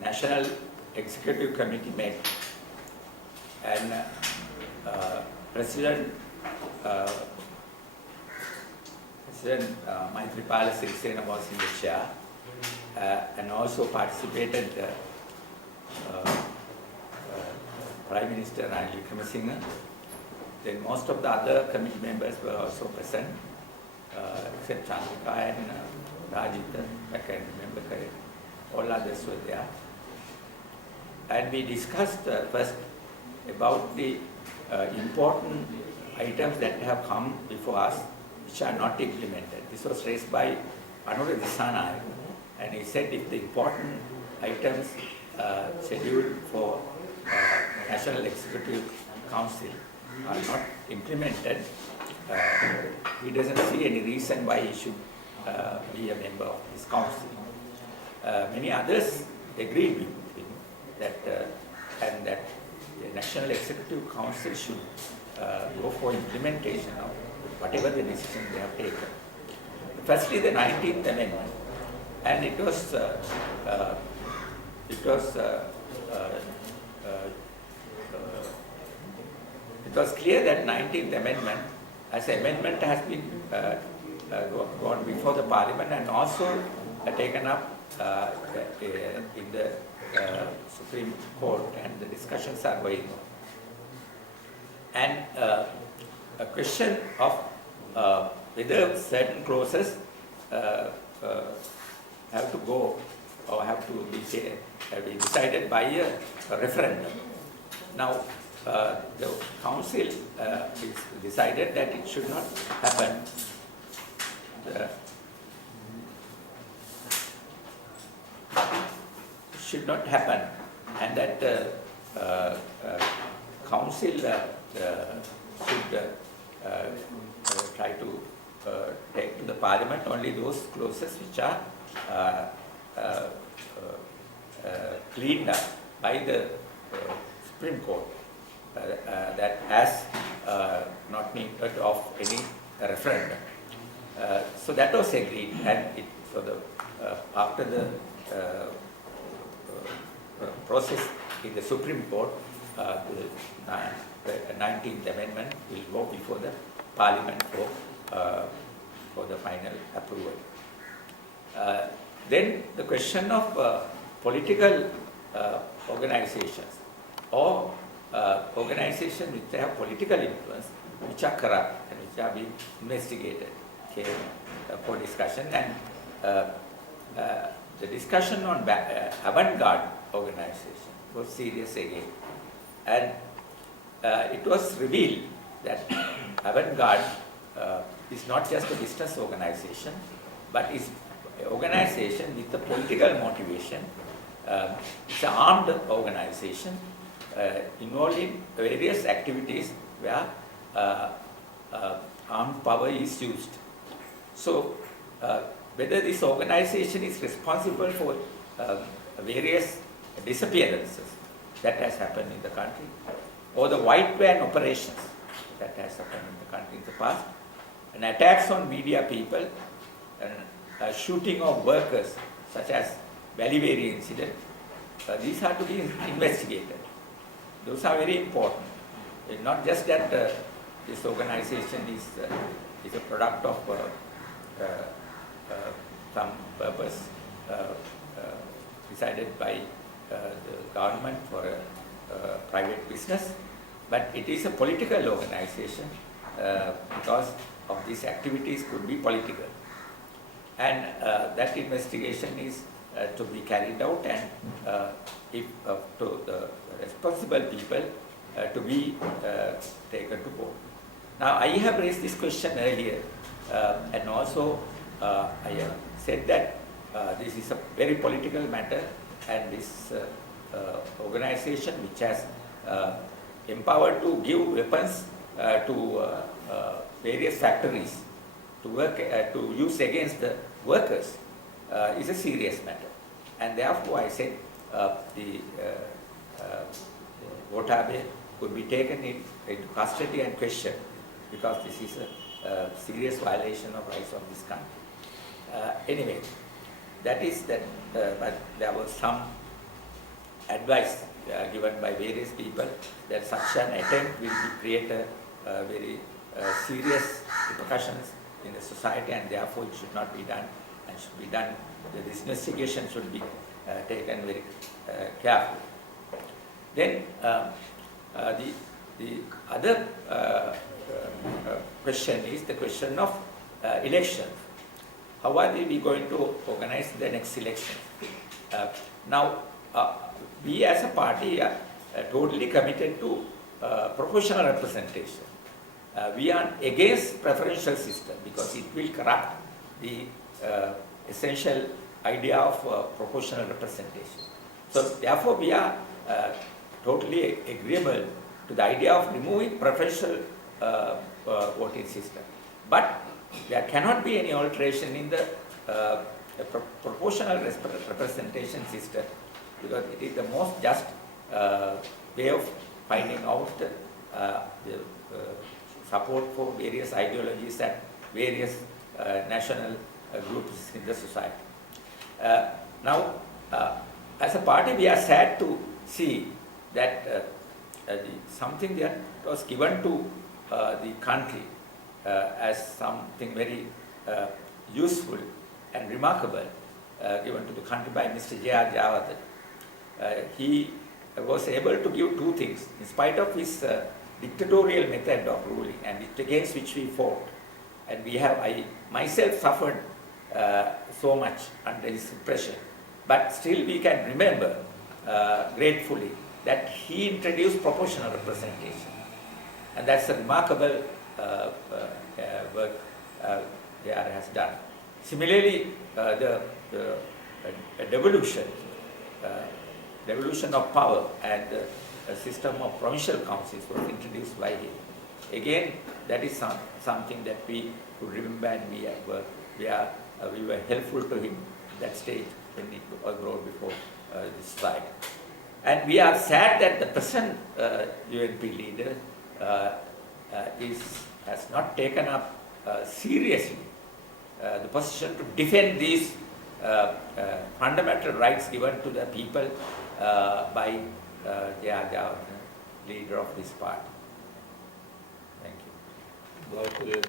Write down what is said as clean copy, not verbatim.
National Executive Committee met, and President Maithripala Sirisena was in the chair, and also participated Prime Minister Ranil Wickremesinghe. Then most of the other committee members were also present, except Chandrika and Rajitha, I can remember correctly. All others were there. And we discussed first about the important items that have come before us, which are not implemented. This was raised by Anura Dissanayake, and he said if the important items scheduled for National Executive Council are not implemented, he doesn't see any reason why he should be a member of this council. Many others agreed with him that and that the National Executive Council should go for implementation of whatever the decision they have taken. Firstly, the 19th Amendment, and it was clear that 19th Amendment, as an amendment, has been gone before the Parliament and also taken up in the Supreme Court, and the discussions are going on. And a question of whether certain clauses have to go or have to be decided by a referendum. Now, the Council is decided that it should not happen. Should not happen, and that Council should try to take to the Parliament only those clauses which are cleaned up by the Supreme Court, that has not needed of any referendum. So that was agreed, and after the process in the Supreme Court, the 19th Amendment will go before the Parliament for the final approval. Then the question of political organizations or organizations which have political influence, which are corrupt and which are being investigated for discussion, and the discussion on avant-garde organization was serious again, and it was revealed that avant-garde is not just a business organization, but is an organization with a political motivation. It's an armed organization involving various activities where armed power is used. So, whether this organization is responsible for various disappearances that has happened in the country, or the white van operations that has happened in the country in the past, and attacks on media people, and shooting of workers, such as Valley incident, these are to be investigated. Those are very important. It's not just that this organization is a product of some purpose decided by the government for a private business, but it is a political organization because of these activities could be political. And that investigation is to be carried out, and to the responsible people to be taken to court. Now, I have raised this question earlier, and also I have said that this is a very political matter, and this organization which has empowered to give weapons to various factories to work to use against the workers is a serious matter, and therefore I said the Gotabe could be taken into custody and questioned, because this is a serious violation of rights of this country. Anyway, that is that, but there was some advice given by various people that such an attempt will create a very serious repercussions in the society, and therefore it should not be done and should be done. This investigation should be taken very carefully. Then the other question is the question of elections. How are we going to organize the next election? Now, we as a party are totally committed to proportional representation. We are against preferential system because it will corrupt the essential idea of proportional representation. So therefore we are totally agreeable to the idea of removing preferential voting system. But there cannot be any alteration in the proportional representation system, because it is the most just way of finding out the support for various ideologies and various national groups in the society. Now, as a party, we are sad to see that something that was given to the country as something very useful and remarkable given to the country by Mr. J.R. Jayawardena. He was able to give two things in spite of his dictatorial method of ruling, and against which we fought. And I myself suffered so much under his repression. But still we can remember gratefully that he introduced proportional representation. And that's a remarkable work J.R. has done. Similarly, the devolution of power and a system of provincial councils was introduced by him. Again, that is something that we could remember, and we were helpful to him at that stage when it was brought before this slide. And we are sad that the present UNP leader has not taken up seriously the position to defend these fundamental rights given to the people by J.R. Jayawardena, leader of this party. Thank you.